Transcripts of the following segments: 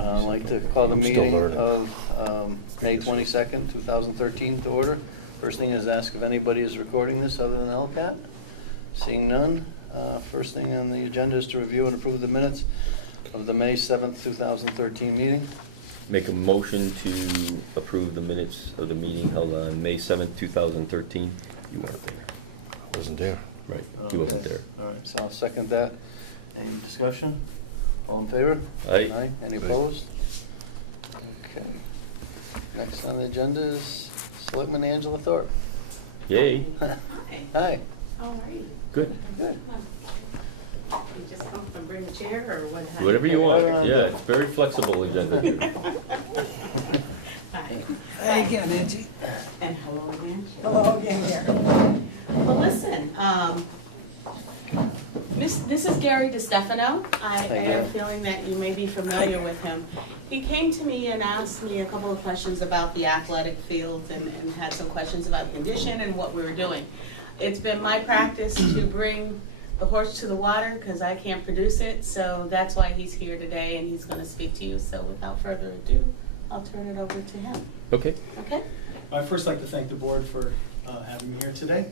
I'd like to call the I'm still meeting learning. of May 22nd, 2013 to order. First thing is ask if anybody is recording this other than LCAT. Seeing none, first thing on the agenda is to review and approve the minutes of the May 7th, 2013 meeting. Make a motion to approve the minutes of the meeting held on May 7th, 2013. You weren't there. I wasn't there. Right, he wasn't Okay. there. All right, so I'll second that. Any discussion? All in favor? Aye. Any Aye. opposed? Okay. Next on the agenda is Selectman Angela Thorpe. Yay. Hi. How are you? Good. Good. You just come and bring a chair or what? Whatever you want. Whatever. Yeah, it's very flexible agenda here. Hi. Hi again, Angie. And hello again. Hello again, Gary. Well, listen, this is Gary DiStefano. I Hi, have Gary. a feeling that you may be familiar with him. He came to me and asked me a couple of questions about the athletic field and had some questions about the condition and what we were doing. It's been my practice to bring the horse to the water because I can't produce it, so that's why he's here today and he's going to speak to you. So without further ado, I'll turn it over to him. Okay. Okay? I'd first like to thank the board for having me here today.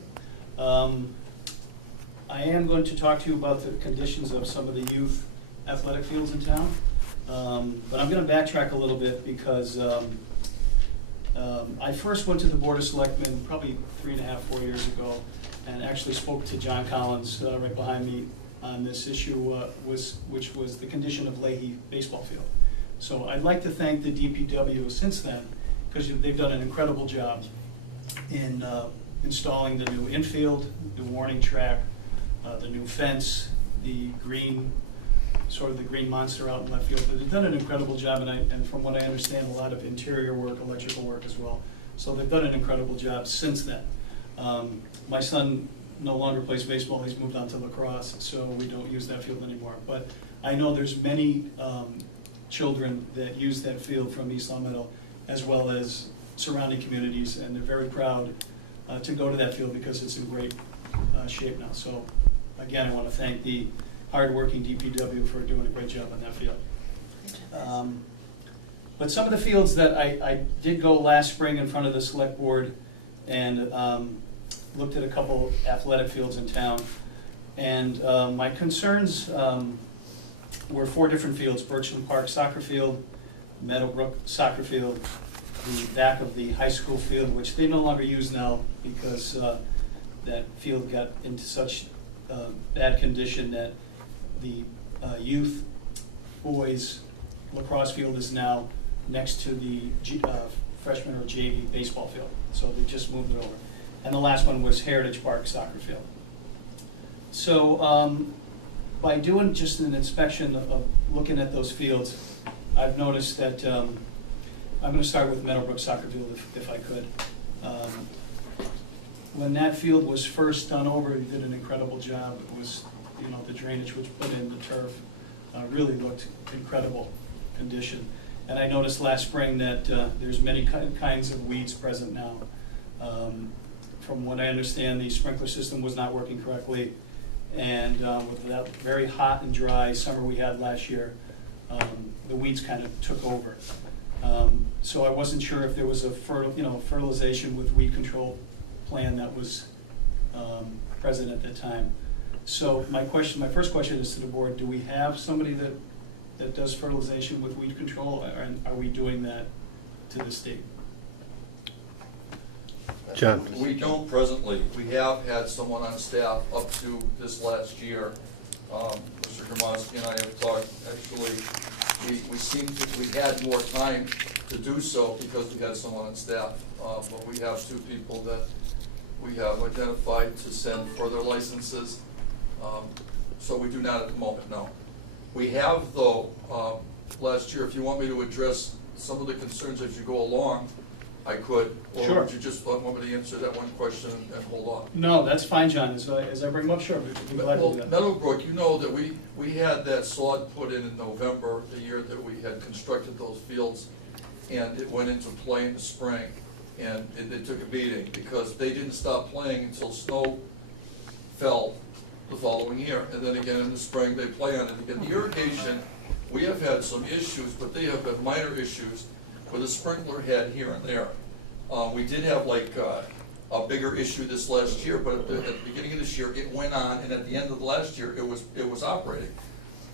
I am going to talk to you about the conditions of some of the youth athletic fields in town. But I'm going to backtrack a little bit because I first went to the Board of Selectmen probably 3.5, 4 years ago and actually spoke to John Collins right behind me on this issue, which was the condition of Leahy baseball field. So I'd like to thank the DPW since then because they've done an incredible job in installing the new infield, the warning track, the new fence, the green, sort of the green monster out in left field. But they've done an incredible job, and from what I understand, a lot of interior work, electrical work as well. So they've done an incredible job since then. My son no longer plays baseball, he's moved on to lacrosse, so we don't use that field anymore. But I know there's many children that use that field from East Long Meadow, as well as surrounding communities, and they're very proud to go to that field because it's in great shape now. So again, I want to thank the hardworking DPW for doing a great job on that field. But some of the fields that I did go last spring in front of the select board and looked at a couple athletic fields in town. And my concerns were 4 different fields: Birchland Park soccer field, Meadowbrook soccer field, the back of the high school field, which they no longer use now because that field got into such bad condition that the youth boys lacrosse field is now next to the freshman or JV baseball field. So they just moved it over. And the last one was Heritage Park soccer field. So by doing just an inspection of looking at those fields, I've noticed that I'm going to start with Meadowbrook soccer field if I could. When that field was first done over, he did an incredible job. It was, the drainage was put in, the turf really looked incredible condition. And I noticed last spring that there's many kinds of weeds present now. From what I understand, the sprinkler system was not working correctly, and with that very hot and dry summer we had last year, the weeds kind of took over. So I wasn't sure if there was a fertilization with weed control plan that was present at that time. So my first question is to the board: do we have somebody that does fertilization with weed control, and are we doing that to this date? John? We don't presently. We have had someone on staff up to this last year. Mr. Gromowski and I have talked. Actually, we had more time to do so because we had someone on staff. But we have 2 people that we have identified to send for their licenses. So we do not at the moment, no. We have, though, last year, if you want me to address some of the concerns as you go along, I could. Or Sure. would you just want me to answer that one question and hold on? No, that's fine, John. As I bring them up, sure, I'd be glad to Well, do that. Meadowbrook, you know that we had that sod put in November, the year that we had constructed those fields, and it went into play in the spring, and it took a beating because they didn't stop playing until snow fell the following year, and then again in the spring they play on it again. The irrigation we have had some issues, but they have been minor issues with a sprinkler head here and there. We did have like a bigger issue this last year, but at the beginning of this year, it went on, and at the end of the last year, it was operating.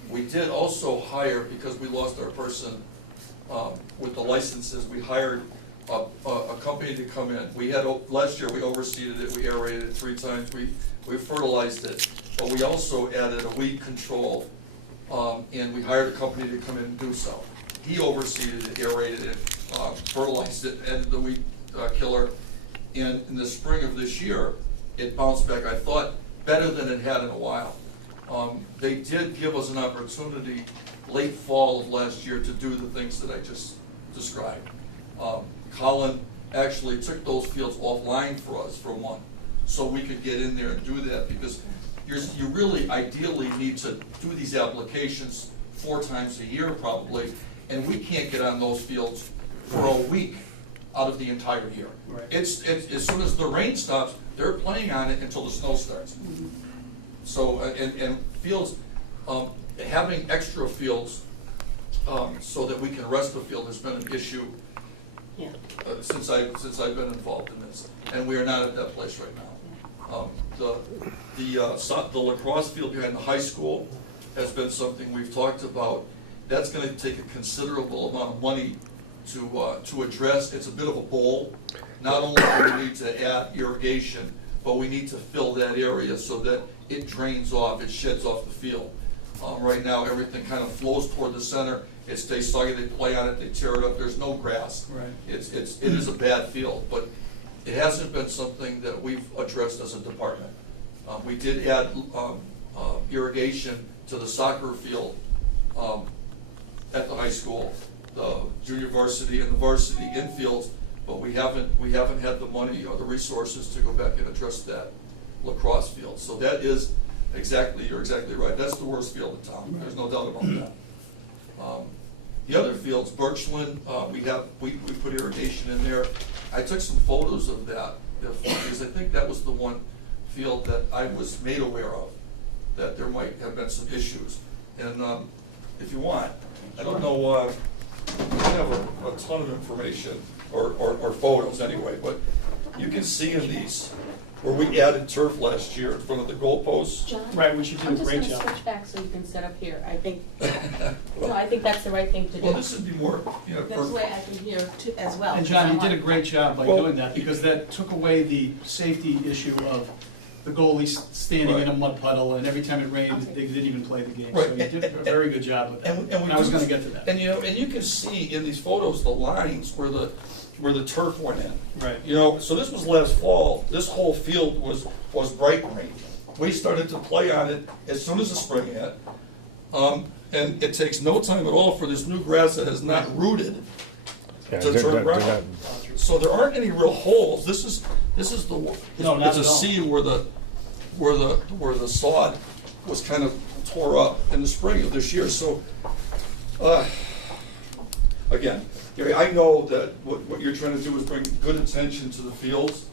We did also hire, because we lost our person with the licenses, we hired a company to come in. We had, last year, we overseeded it, we aerated it 3 times, we fertilized it, but we also added a weed control, and we hired a company to come in and do so. He overseeded it, aerated it, fertilized it, added the weed killer. And in the spring of this year, it bounced back, I thought, better than it had in a while. They did give us an opportunity late fall of last year to do the things that I just described. Colin actually took those fields offline for us for a month, so we could get in there and do that, because you really ideally need to do these applications 4 times a year probably, and we can't get on those fields for a week out of the entire year. Right. It's as soon as the rain stops, they're playing on it until the snow starts. So, and fields, having extra fields so that we can rest the field has been an issue Yeah. since I've been involved in this, and we are not at that place right now. The lacrosse field behind the high school has been something we've talked about. That's going to take a considerable amount of money to address. It's a bit of a bowl. Not only do we need to add irrigation, but we need to fill that area so that it drains off, it sheds off the field. Right now, everything kind of flows toward the center. It stays soggy. They play on it. They tear it up. There's no grass. Right. It is a bad field, but it hasn't been something that we've addressed as a department. We did add irrigation to the soccer field at the high school, the junior varsity and the varsity infields, but we haven't had the money or the resources to go back and address that lacrosse field. So that is you're exactly right. That's the worst field in town. There's no doubt about that. The other fields, Birchland, we put irrigation in there. I took some photos of that because I think that was the one field that I was made aware of that there might have been some issues. And if you want, I don't know, I have a ton of information or photos anyway, but you can see in these where we added turf last year in front of the goalposts. John? Right, which you did a great I'm job. just gonna switch back so you can set up here. I think, no, I think that's the right thing to do. Well, this would be more, That's the way I can hear too, as well. And John, you did a great. great job by Well, doing that, because that took away the safety issue of the goalie standing in a mud puddle, and every time it rained, they didn't even play the game. So you Right. did a very good job with that. And we And I was do- gonna get to that. And and you can see in these photos the lines where the turf went in. Right. So this was last fall. This whole field was bright green. We started to play on it as soon as the spring hit. And it takes no time at all for this new grass that has not rooted Yeah, to they're turn not- brown. they're not- So there aren't any real holes. This is No, not it's a at all. seam where the sod was kind of tore up in the spring of this year. So again, Gary, I know that what you're trying to do is bring good attention to the fields.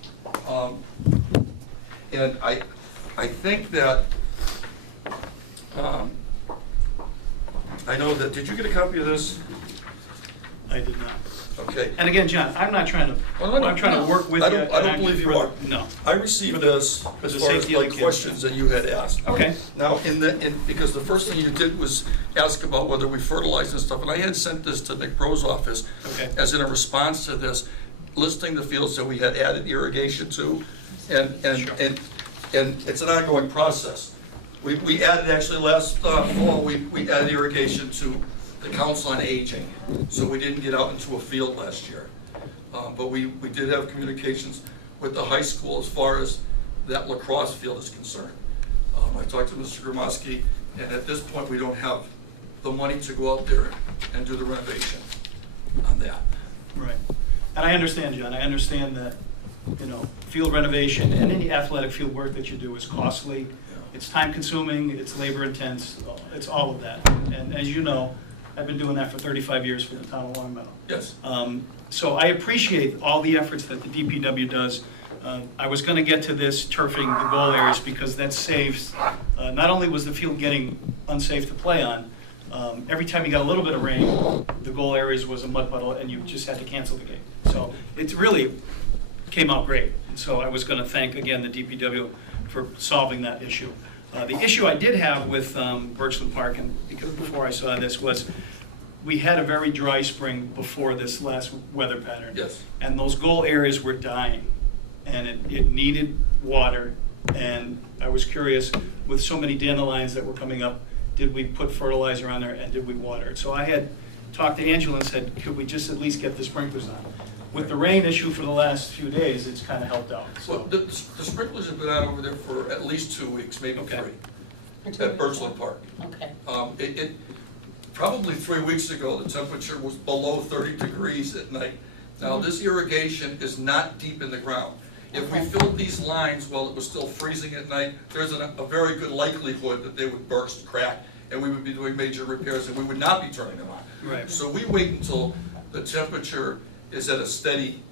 And I think that I know that, did you get a copy of this? I did not. Okay. And again, John, I'm not trying to, Well, I'm trying to work with you. I don't believe you are. No. I received this for as the far as safety of like the kids. questions that you had asked. Okay. Now, because the first thing you did was ask about whether we fertilize and stuff, and I had sent this to Nick Pro's office Okay. as in a response to this, listing the fields that we had added irrigation to, and it's an ongoing process. We added, actually last fall, we added irrigation to the Council on Aging, so we didn't get out into a field last year. But we did have communications with the high school as far as that lacrosse field is concerned. I talked to Mr. Gromowski, and at this point, we don't have the money to go out there and do the renovation on that. Right. And I understand, John, I understand that, field renovation and any athletic field work that you do is costly. It's time consuming, it's labor intense, it's all of that. And as you know, I've been doing that for 35 years for the town of Long Meadow. Yes. So I appreciate all the efforts that the DPW does. I was gonna get to this turfing the goal areas because that saves, not only was the field getting unsafe to play on, Every time you got a little bit of rain, the goal areas was a mud puddle, and you just had to cancel the game. So it really came out great. And so I was gonna thank, again, the DPW for solving that issue. The issue I did have with Birchland Park, and because before I saw this, was we had a very dry spring before this last weather pattern. Yes. And those goal areas were dying, and it needed water. And I was curious, with so many dandelions that were coming up, did we put fertilizer on there and did we water it? So I had talked to Angela and said, could we just at least get the sprinklers on? With the rain issue for the last few days, it's kind of helped out. Well, So, the sprinklers have been out over there for at least 2 weeks, maybe Okay. 3, at Birchland Park. Okay. Probably 3 weeks ago, the temperature was below 30 degrees at night. Now, this irrigation is not deep in the ground. If we Okay. filled these lines while it was still freezing at night, there's a very good likelihood that they would burst, crack, and we would be doing major repairs, and we would not be turning them on. right. So we wait until the temperature is at a steady,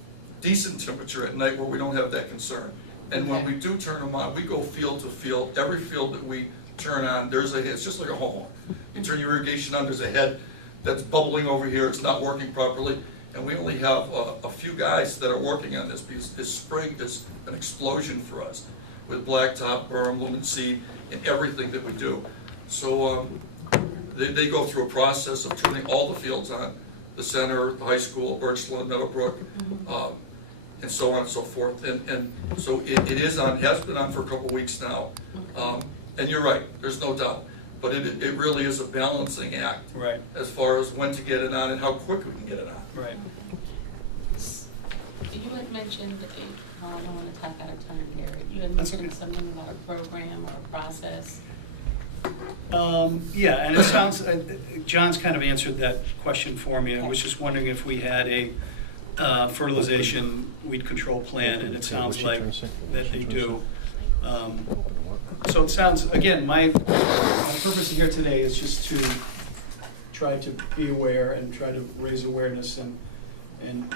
decent temperature at night where we don't have that concern. And when Okay. we do turn them on, we go field to field. Every field that we turn on, there's a, it's just like a home. You turn your irrigation on, there's a head that's bubbling over here, it's not working properly. And we only have a few guys that are working on this because this spring is an explosion for us with blacktop, berm, lumen seed, and everything that we do. So they go through a process of tuning all the fields on, the center, the high school, Birchland, Meadowbrook, and so on and so forth. And so it is on, has been on for a couple of weeks now. And you're right, there's no doubt. But it really is a balancing act Right, as far as when to get it on and how quick we can get it on. right. You had mentioned, I don't want to talk out of time here, you had That's mentioned okay. something about a program or a process. Yeah, and it sounds, John's kind of answered that question for me. I was just wondering if we had a fertilization weed control plan, and it sounds like that they do. So it sounds, again, my purpose here today is just to try to be aware and try to raise awareness and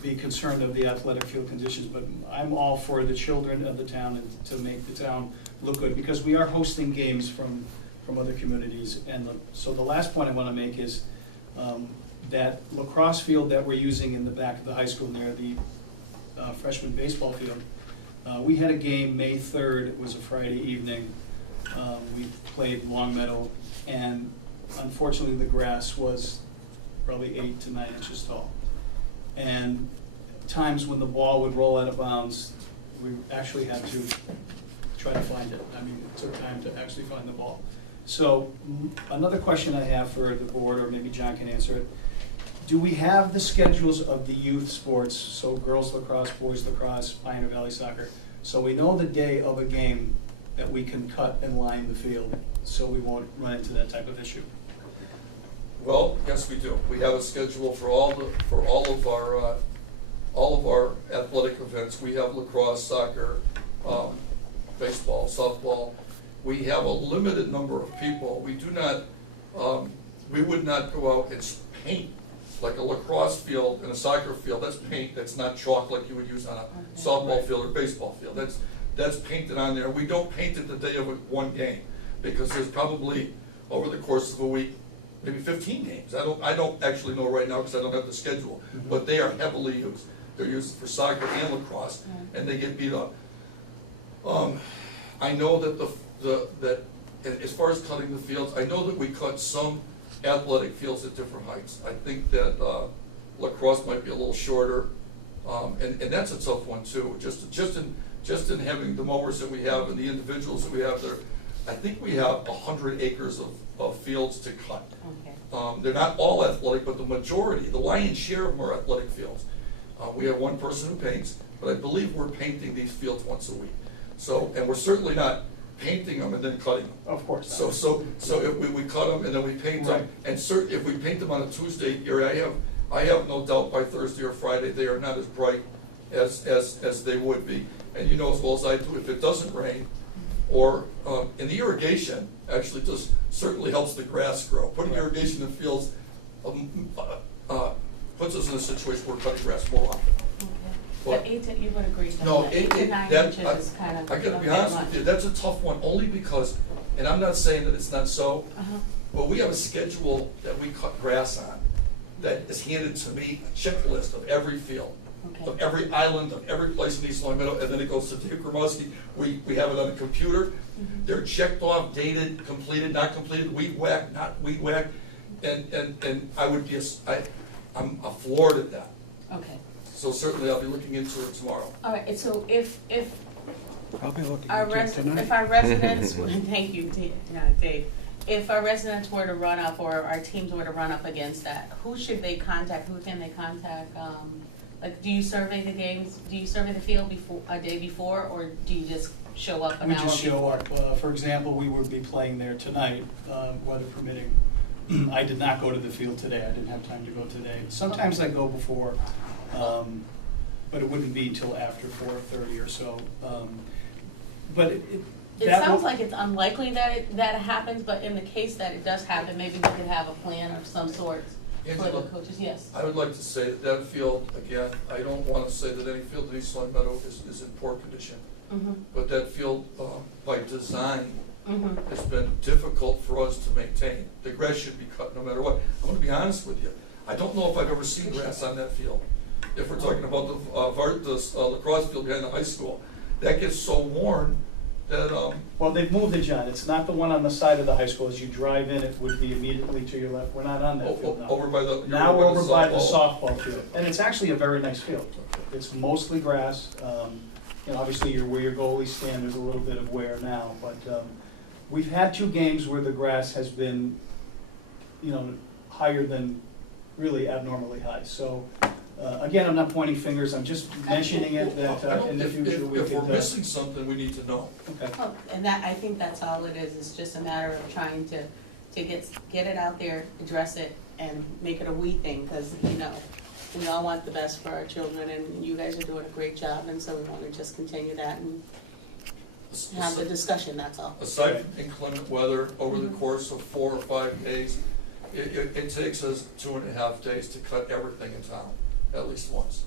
be concerned of the athletic field conditions, but I'm all for the children of the town and to make the town look good, because we are hosting games from other communities. And so the last point I want to make is that lacrosse field that we're using in the back of the high school near the freshman baseball field, we had a game May 3rd, it was a Friday evening. We played Long Meadow, and unfortunately the grass was probably 8 to 9 inches tall. And times when the ball would roll out of bounds, we actually had to try to find it. I mean, it took time to actually find the ball. So another question I have for the board, or maybe John can answer it. Do we have the schedules of the youth sports, so girls lacrosse, boys lacrosse, Pioneer Valley soccer, so we know the day of a game that we can cut and line the field, so we won't run into that type of issue? Well, yes, we do. We have a schedule for all of our athletic events. We have lacrosse, soccer, baseball, softball. We have a limited number of people. We do not, we would not go out and paint like a lacrosse field and a soccer field. That's paint, that's not chalk like you would use on a softball field or baseball field. That's painted on there. We don't paint it the day of one game, because there's probably, over the course of a week, maybe 15 games. I don't actually know right now because I don't have the schedule, but they are heavily used. They're used for soccer and lacrosse, and they get beat up. I know that that as far as cutting the fields, I know that we cut some athletic fields at different heights. I think that lacrosse might be a little shorter, and that's a tough one too. Just in having the mowers that we have and the individuals that we have there, I think we have 100 acres of fields to cut. Okay. They're not all athletic, but the majority, the lion's share of them are athletic fields. We have one person who paints, but I believe we're painting these fields once a week. So, and we're certainly not painting them and then cutting them. Of course. So if we cut them and then we paint them, Right. and if we paint them on a Tuesday, I have no doubt by Thursday or Friday, they are not as bright as they would be. And you know as well as I do, if it doesn't rain, or, and the irrigation actually just certainly helps the grass grow. Putting Right. irrigation in fields puts us in a situation where we're cutting grass more often. Okay. What? But 8 to, you would agree, No, that 8 to 9 inches is kind of. I gotta a be bit honest much. with you, that's a tough one, only because, and I'm not saying that it's not so, Uh-huh. But we have a schedule that we cut grass on that is handed to me, a checklist of every field, Okay. of every island, of every place in East Long Meadow, and then it goes to Dave Gromowski. We have it on the computer. Mm-hmm. They're checked off, dated, completed, not completed, weed whack, not weed whack. And I would just, I'm floored at that. Okay. So certainly I'll be looking into it tomorrow. All right, and so if I'll be looking our at it tonight. if our residents, thank you, Dave. If our residents were to run up, or our teams were to run up against that, who should they contact? Who can they contact? Like, do you survey the games? Do you survey the field a day before, or do you just show up an We hour just show before? up. For example, we would be playing there tonight, weather permitting. I did not go to the field today. I didn't have time to go today. Sometimes I go before, but it wouldn't be until after 4:30 or so. But It that sounds will- like it's unlikely that it happens, but in the case that it does happen, maybe we could have a plan of some sort for the Angela, coaches. Yes. I would like to say that that field, again, I don't want to say that any field in East Long Meadow is in poor condition. Mm-hmm. But that field, by design, Mm-hmm. has been difficult for us to maintain. The grass should be cut no matter what. I'm gonna be honest with you. I don't know if I've ever seen grass on that field. If we're talking about the lacrosse field behind the high school, that gets so worn that, Well, they've moved it, John. It's not the one on the side of the high school. As you drive in, it would be immediately to your left. We're not on that field now. over by the. Now we're over by the softball field, and it's actually a very nice field. It's mostly grass. You know, obviously, where your goalies stand, there's a little bit of wear now, but we've had 2 games where the grass has been, you know, higher than really abnormally high. So, again, I'm not pointing fingers. I'm just mentioning it that in the future we If we're could. missing something, we need to know. Okay. Well, and that, I think that's all it is. It's just a matter of trying to get it out there, address it, and make it a we thing, because, you know, we all want the best for our children, and you guys are doing a great job, and so we want to just continue that and have the discussion, that's all. Aside from inclement weather, over the course of 4 or 5 days, it takes us 2.5 days to cut everything in town, at least once.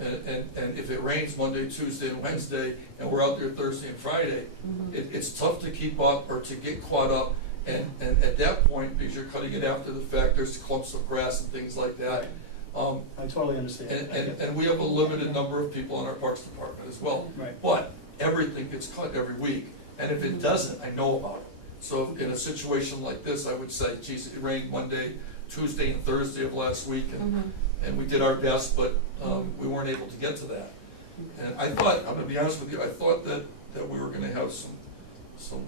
And if it rains Monday, Tuesday, and Wednesday, and we're out there Thursday and Friday, it's tough to keep up or to get caught up. And at that point, because you're cutting it after the fact, there's clumps of grass and things like that. I totally understand. And we have a limited number of people in our Parks Department as well. Right. But everything gets cut every week, and if it doesn't, I know about it. So in a situation like this, I would say, geez, it rained Monday, Tuesday, and Thursday of last week, and we did our best, but we weren't able to get to that. And I thought, I'm gonna be honest with you, I thought that we were gonna have some,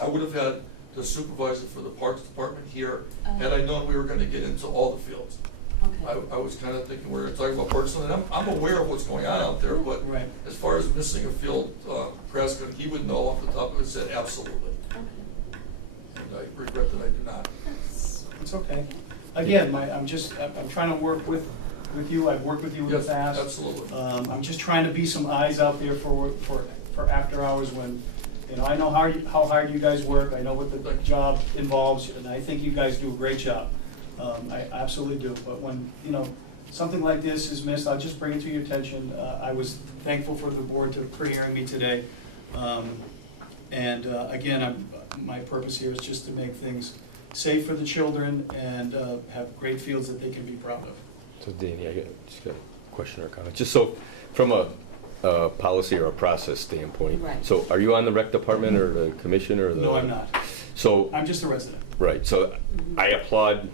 I would have had the supervisor for the Parks Department here, had I known we were gonna get into all the fields. Okay. I was kind of thinking we were talking about Parks, and I'm aware of what's going on out there, but Right. as far as missing a field, Prescott, he would know off the top of his head, absolutely. And I regret that I do not. It's okay. Again, I'm trying to work with you. I've worked with you in the Yes, past. absolutely. I'm just trying to be some eyes out there for after hours when, you know, I know how hard you guys work. I know what the job involves, and I think you guys do a great job. I absolutely do. But when, you know, something like this is missed, I'll just bring it to your attention. I was thankful for the board for hearing me today. And again, my purpose here is just to make things safe for the children and have great fields that they can be proud of. So Danny, just got a question or comment. Just so, from a policy or a process standpoint. Right. So are you on the rec department or the commission or the? No, I'm not. So, I'm just a resident. right, so I applaud,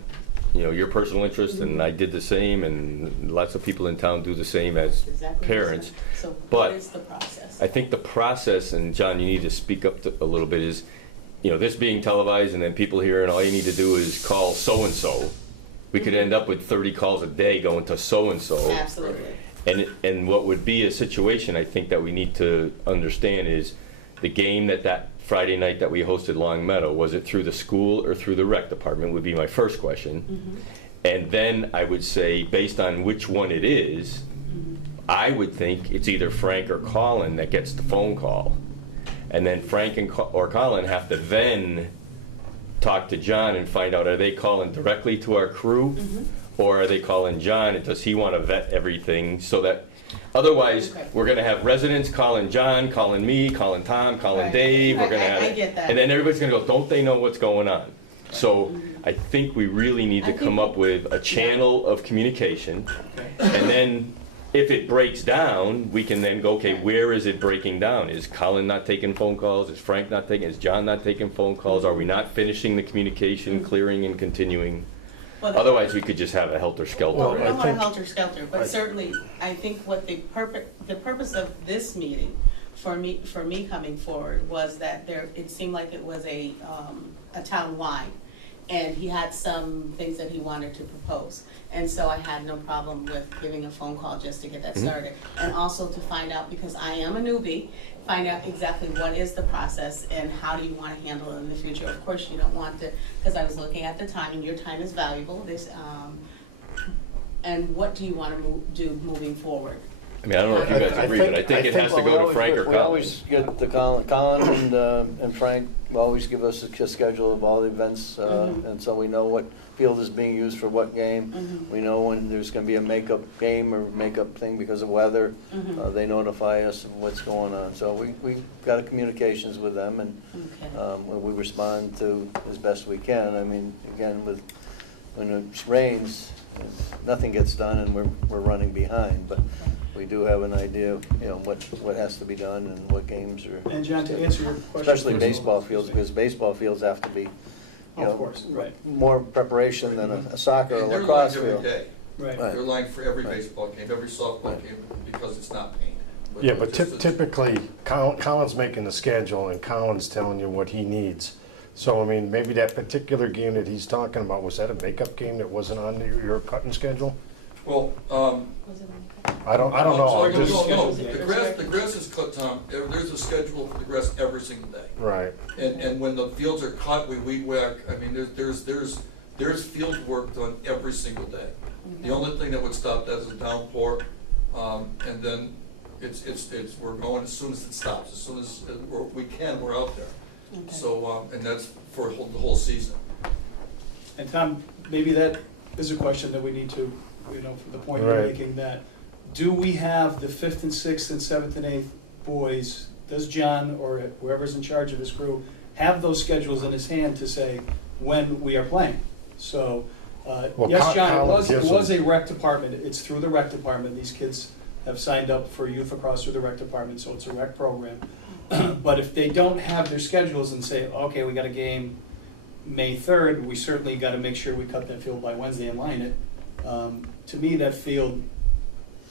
you know, your personal interest, and I did the same, and lots of people in town do the same as Exactly. parents. So But what is the process? I think the process, and John, you need to speak up a little bit, is, you know, this being televised and then people here, and all you need to do is call so-and-so. We could end up with 30 calls a day going to so-and-so. Absolutely. And what would be a situation, I think, that we need to understand is the game that Friday night that we hosted Long Meadow, was it through the school or through the rec department, would be my first question. And then I would say, based on which one it is, I would think it's either Frank or Colin that gets the phone call. And then Frank or Colin have to then talk to John and find out, are they calling directly to our crew? Or are they calling John, and does he want to vet everything so that, otherwise, Okay. we're going to have residents calling John, calling me, calling Tom, calling Right. Dave. We're going to have, I get that. and then everybody's going to go, don't they know what's going on? So I think we really need to I think- come up with a channel of communication. Okay. And then if it breaks down, we can then go, okay, where is it breaking down? Is Colin not taking phone calls? Is Frank not taking, is John not taking phone calls? Are we not finishing the communication, clearing and continuing? Well, Otherwise, we could just have a helter-skelter. Well, we I don't want to think- helter-skelter, but certainly, I think what the purpose of this meeting, for me coming forward, was that it seemed like it was a town-wide, and he had some things that he wanted to propose. And so I had no problem with giving a phone call just to get that started. And also to find out, because I am a newbie, find out exactly what is the process and how do you want to handle it in the future. Of course, you don't want to, because I was looking at the time, and your time is valuable, and what do you want to do moving forward? I mean, I don't know if you guys I agree, but I think it has to go to Frank or We Colin. always get the Colin and Frank will always give us a schedule of all the events, and so we know what field is being used for what game. We know when there's gonna be a makeup game or makeup thing because of weather. They notify us of what's going on, so we got a communications with them, and Okay. we respond to as best we can. I mean, again, when it rains, nothing gets done and we're running behind, but we do have an idea of, what has to be done and what games are. And John, to answer your question. Especially baseball fields, because baseball fields have to be, Of course, right. more preparation than a soccer or And they're lacrosse lined every field. day. Right. Right. They're lined for every Right. baseball game, every softball Right. game, because it's not painted. Yeah, but it's- typically, Colin's making the schedule and Colin's telling you what he needs. So, I mean, maybe that particular game that he's talking about, was that a makeup game that wasn't on your cutting schedule? Well, Was it on? I don't know. no, I'm just- no, the grass is cut, Tom, there's a schedule for the grass every single day. Right. And when the fields are cut, we weed whack, I mean, there's field work done every single day. The only thing that would stop that is a downpour, and then we're going as soon as it stops, as soon as we're out there. Okay. So, and that's for the whole season. And Tom, maybe that is a question that we need to, for the point you're Right. making, that do we have the 5th and 6th and 7th and 8th boys, does John or whoever's in charge of his crew have those schedules in his hand to say when we are playing? So, Well, yes, John, Colin it gives was them- a rec department, it's through the rec department, these kids have signed up for youth lacrosse through the rec department, so it's a rec program. But if they don't have their schedules and say, okay, we got a game May 3rd, we certainly got to make sure we cut that field by Wednesday and line it. To me, that field,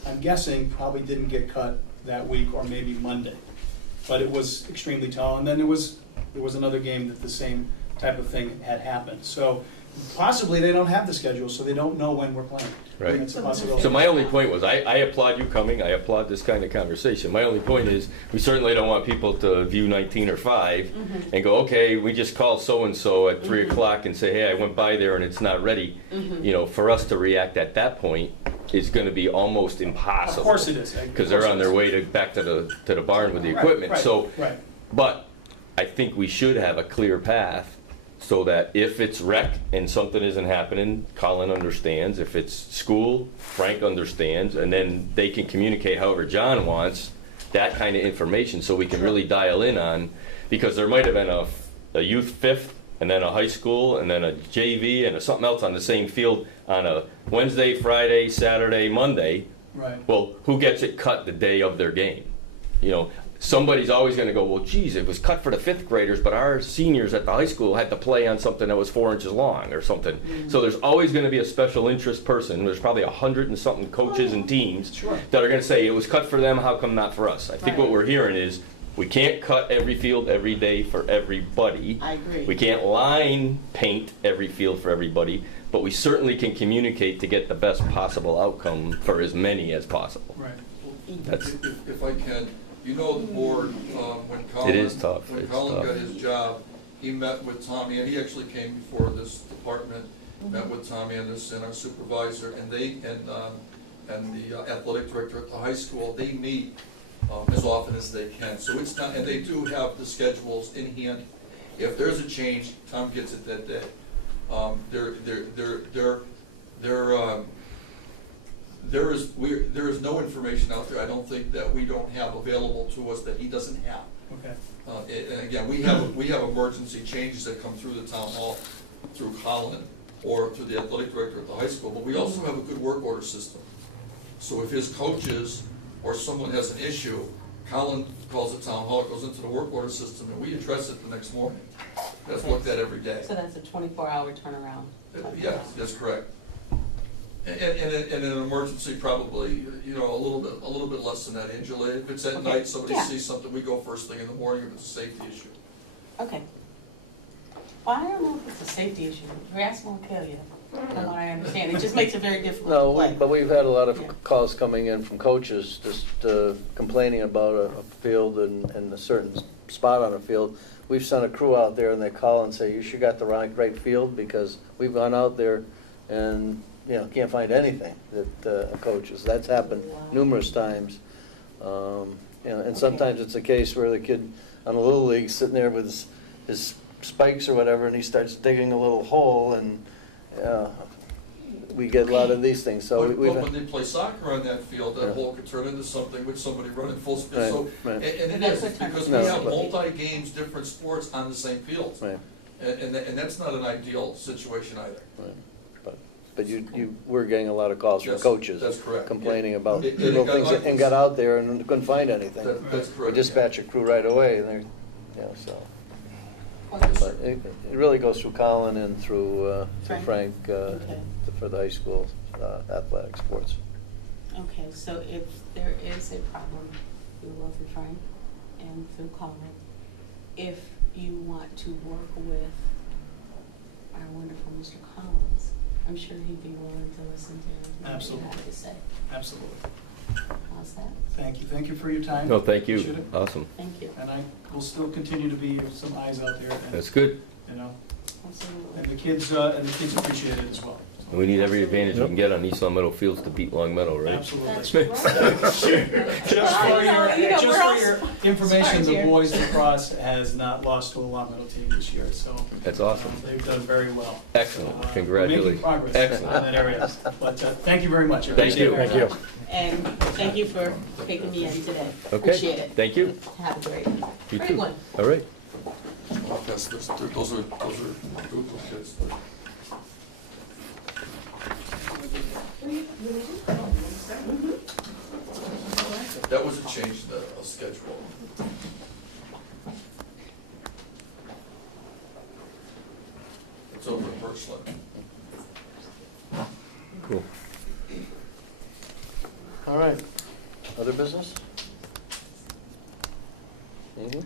I'm guessing, probably didn't get cut that week or maybe Monday. But it was extremely tall, and then there was another game that the same type of thing had happened. So possibly they don't have the schedule, so they don't know when we're playing. Right. That's a possibility. So my only point was, I applaud you coming, I applaud this kind of conversation. My only point is, we certainly don't want people to view 19 or 5 and go, okay, we just call so-and-so at 3 o'clock and say, hey, I went by there and it's not ready. For us to react at that point is gonna be almost impossible. Of course it is. Because they're on their way back to the barn with the Right, equipment. right, So, right. but I think we should have a clear path so that if it's rec and something isn't happening, Colin understands. If it's school, Frank understands, and then they can communicate however John wants that kind of information so we can really dial in on, because there might have been a youth 5th and then a high school and then a JV and something else on the same field on a Wednesday, Friday, Saturday, Monday. Right. Well, who gets it cut the day of their game? Somebody's always going to go, well, geez, it was cut for the 5th graders, but our seniors at the high school had to play on something that was 4 inches long or something. So there's always going to be a special interest person. There's probably 100 and something coaches and teams Sure. that are going to say, it was cut for them, how come not for us? I think what Right. we're hearing is, we can't cut every field every day for everybody. I agree. We can't line paint every field for everybody, but we certainly can communicate to get the best possible outcome for as many as possible. Right. That's, If I can, the board, when Colin. It is tough. When It's Colin tough. got his job, he met with Tommy, and he actually came before this department, met with Tommy Anderson, our supervisor, and the athletic director at the high school, they meet as often as they can. So it's not, and they do have the schedules in hand. If there's a change, Tom gets it that day. There is no information out there, I don't think, that we don't have available to us that he doesn't have. Okay. And again, we have emergency changes that come through the town hall through Colin or through the athletic director at the high school, but we also have a good work order system. So if his coaches or someone has an issue, Colin calls the town hall, it goes into the work order system, and we address it the next morning. That's looked at every day. So that's a 24-hour turnaround. Yes, that's correct. And in an emergency, probably, you know, a little bit less than that, Angela. If it's at Okay. night, somebody Yeah. sees something, we go first thing in the morning if it's a safety issue. Okay. Well, I don't know if it's a safety issue. Grass won't kill you, from what I understand. It just makes it very difficult to No, play. but we've had a lot of Yeah. calls coming in from coaches just complaining about a field and a certain spot on a field. We've sent a crew out there and they call and say, you sure got the right field, because we've gone out there and, you know, can't find anything that coaches. That's happened Wow. numerous times. You know, and sometimes it's a case where the kid on the Little League sitting there with his spikes or whatever, and he starts digging a little hole, and we get a lot of these things, so But we've. when they play soccer on that field, that Yeah. hole could turn into something with somebody running full speed. Right, So, right. and it That's is, what turns because it we into have something. multi-games, different sports on the same field. Right, And that's not an ideal situation either. right. But we're getting a lot of calls from Yes, coaches. that's correct. Complaining about It little got things, ugly. and got out there and couldn't find anything. That's We correct. dispatch a crew right away, and they're, you know, so. Okay. But it really goes through Colin and through Frank Okay. for the high school athletic sports. Okay, so if there is a problem, we will through Frank and through Colin. If you want to work with our wonderful Mr. Collins, I'm sure he'd be willing to listen to everything you Absolutely. have to say. Absolutely. How's that? Thank you for your time. No, thank Appreciate you. it. Awesome. Thank you. And I will still continue to be some eyes out there, and, That's good. you know, Absolutely. and the kids appreciate it as well. So, We need every advantage we can get on East Long Meadow Fields to beat Long Meadow, right? Absolutely. That's right. Just Well, you know, we're all for your information, smart the here. Boys Lacrosse has not lost to a Long Meadow team this year, so. That's awesome. They've done very well. Excellent. So, we're Congratulations. making progress Excellent. in that area. But thank you very much. I Thank appreciate you. it. Thank you. And thank you for taking me in today. Okay. Appreciate it. Thank you. Have a great, You great too. one. All right. Yes, those are duplicates. That was a change in the schedule. It's over at Birchland. Cool. All right. Other business? Anything?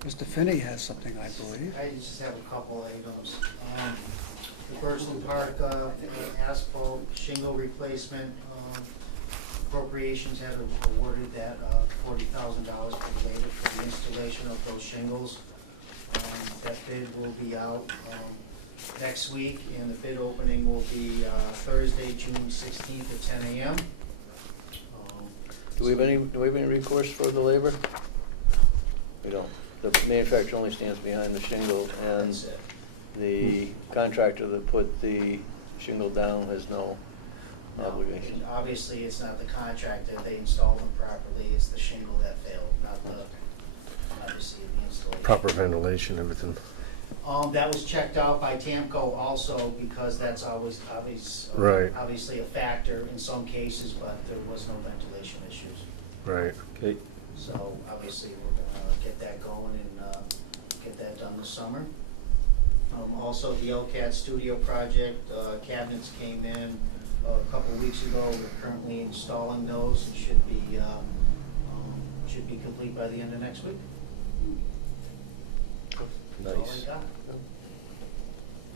Mr. Finney has something, I believe. I just have a couple items. The Birchland Park asphalt shingle replacement, appropriations have awarded that $40,000 for labor for the installation of those shingles. That bid will be out next week, and the bid opening will be Thursday, June 16th at 10 a.m. Do we have any recourse for the labor? We don't. The manufacturer only stands behind the shingle, and That's it. the contractor that put the shingle down has no No, obligation. and obviously, it's not the contractor, they installed them properly, it's the shingle that failed, not the, obviously, the installation. Proper ventilation, everything. That was checked out by TAMCO also, because that's always, Right. obviously a factor in some cases, but there was no ventilation issues. Right. Okay. So obviously, we're gonna get that going and get that done this summer. Also, the LCAT studio project, cabinets came in a couple weeks ago. We're currently installing those. It should be complete by the end of next week. That's all I Nice. got.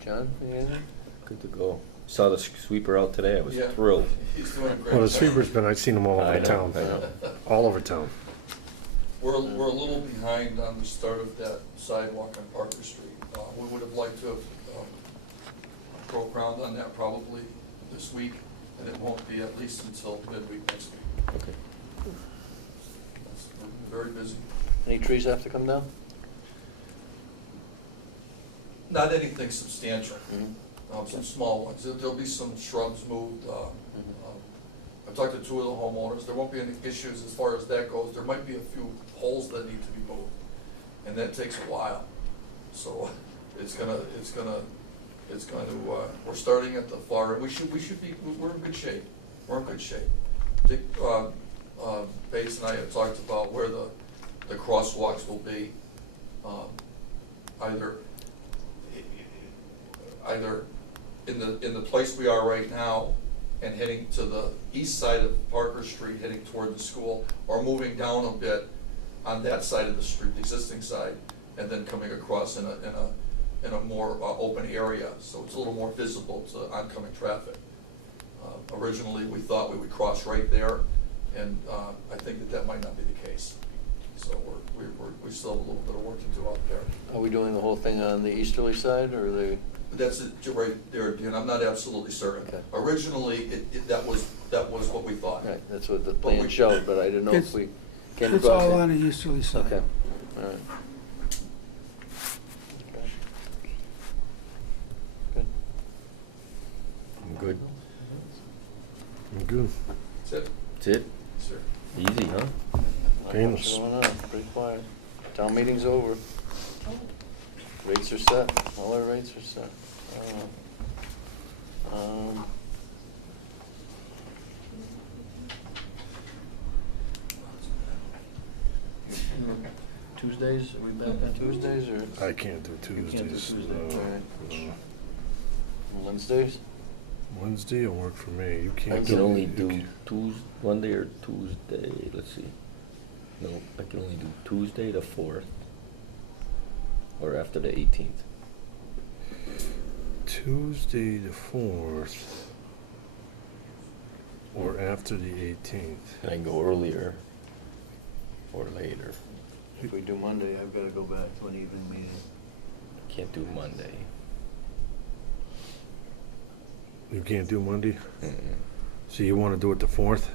John, anything? Good to go. Saw the sweeper out today. I was Yeah. thrilled. He's doing a great job. Well, the sweeper's been, I've seen them all I over know, town. I know. All over town. We're a little behind on the start of that sidewalk on Parker Street. We would have liked to have broke ground on that probably this week, and it won't be at least until midweek next week. Okay. We're very busy. Any trees have to come down? Not anything substantial, Mhm. some small ones. There'll be some shrubs moved. I've talked to two of the homeowners. There won't be any issues as far as that goes. There might be a few poles that need to be moved, and that takes a while. So it's gonna It's going to, we're starting at the far, we should be, we're in good shape. We're in good shape. Dick, Bates and I have talked about where the crosswalks will be. Either in the place we are right now and heading to the east side of Parker Street, heading toward the school, or moving down a bit on that side of the street, the existing side, and then coming across in a more open area, so it's a little more visible to oncoming traffic. Originally, we thought we would cross right there, and I think that might not be the case. So we still have a little bit of work to do out there. Are we doing the whole thing on the easterly side, or the? That's it, right there again. I'm not absolutely certain. Okay. Originally, that was what we thought. Right, that's what the But plan we- showed, but I didn't know if It's- we came across. It's all it. on the easterly side. Okay, all right. Okay. Good. I'm good. I'm good. That's it, That's it? sir. Easy, huh? Not Painless. much going on, pretty quiet. Town meeting's over. Rates are set, all our rates are set. Tuesdays, are we back on Tuesdays, or? I can't do Tuesdays. Tuesdays, no. all right. No. Wednesdays? Wednesday will work for me. You I can't can only you do can't- Monday or Tuesday, let's see. No, I can only do Tuesday the 4th, or after the 18th. Tuesday the 4th, or after the 18th. And I can go earlier or later. If we do Monday, I've gotta go back to an evening meeting. Can't do Monday. You can't do Monday? Mm-mm. So you want to do it the 4th?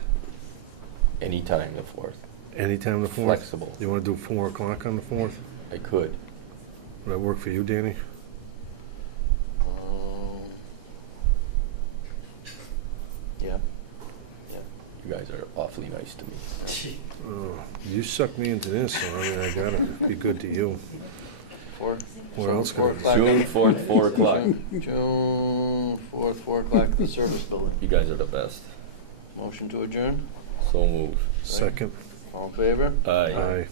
Anytime the 4th. Anytime the 4th? Flexible. You want to do 4 o'clock on the 4th? I could. Would that work for you, Danny? Yeah, yeah. You guys are awfully nice to me. You sucked me into this, so I mean, I gotta be good to you. 4? What else could I do? 4 o'clock. June 4th, 4 o'clock. June 4th, 4 o'clock at the service building. You guys are the best. Motion to adjourn, So move. Second? all in favor? Aye. Aye.